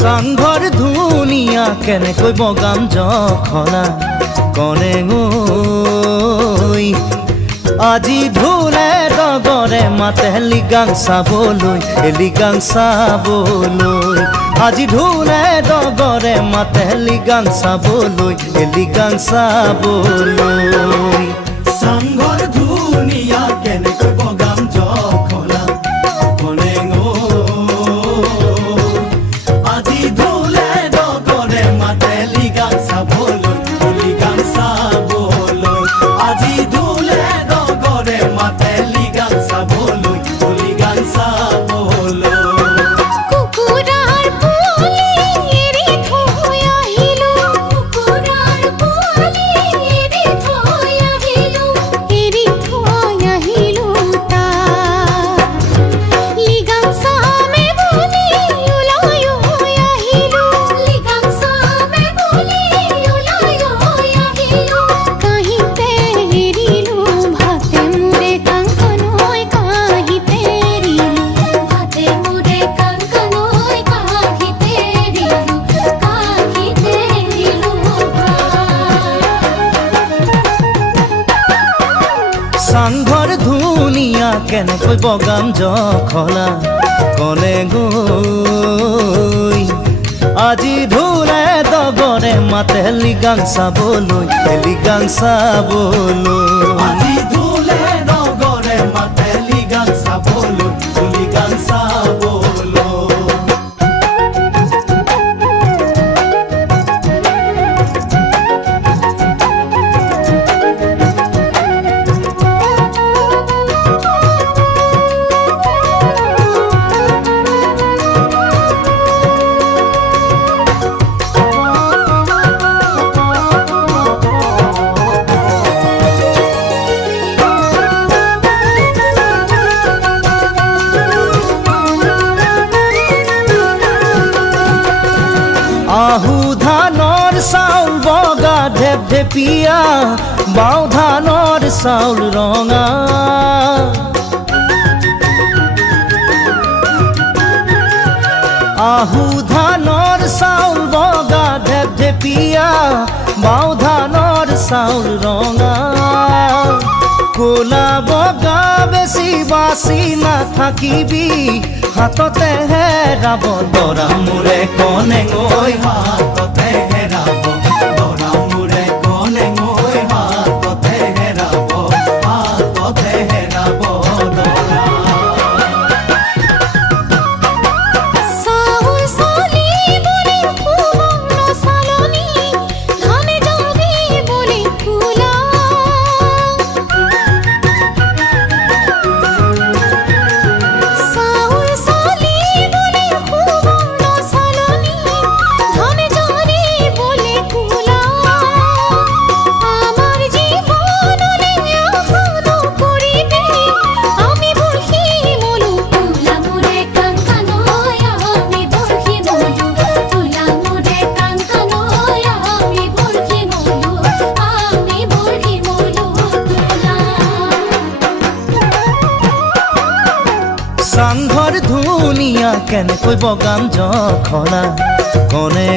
চাংঘৰ ধুনীয়া কেনেকৈ বগাম জখলা কনে ঐ আজি ঢোলে ডগৰে মাতে লিগাং চাবলৈ আজি ঢোলে ডগৰে মাতে লিগাং চাবলৈ চাংঘৰ ধুনীয়া কেনেকৈ বগাম জখলা কনে আজি ঢোলে ডগৰে মাতে লিগাং চাবলৈ আজি ঢোলে ডগৰে মাতে লিগাং চাবলৈ চাংঘৰ ধুনীয়া কেনেকৈ বগাম জখলা কনে আজি ঢোলে ডগৰে মাতে লিগাং চাবলৈ আজি ঢোলে ডগৰে মাতে লিগাং চাবলৈ আহু ধানৰ চাউল বগা ঢেপঢেপীয়া বাও ধানৰ চাউল ৰঙা আহু ধানৰ চাউল বগা ঢেপঢেপীয়া বাও ধানৰ চাউল ৰঙা কোলা বগা বেছি বাচি নাথাকিবি হাততে হেৰাব দৰা মোৰে কনে হাততে হেৰাব দৰা মোৰে কনে হাততে হেৰাব দৰা চাংঘৰ ধুনীয়া কেনেকৈ বগাম জখলা কনে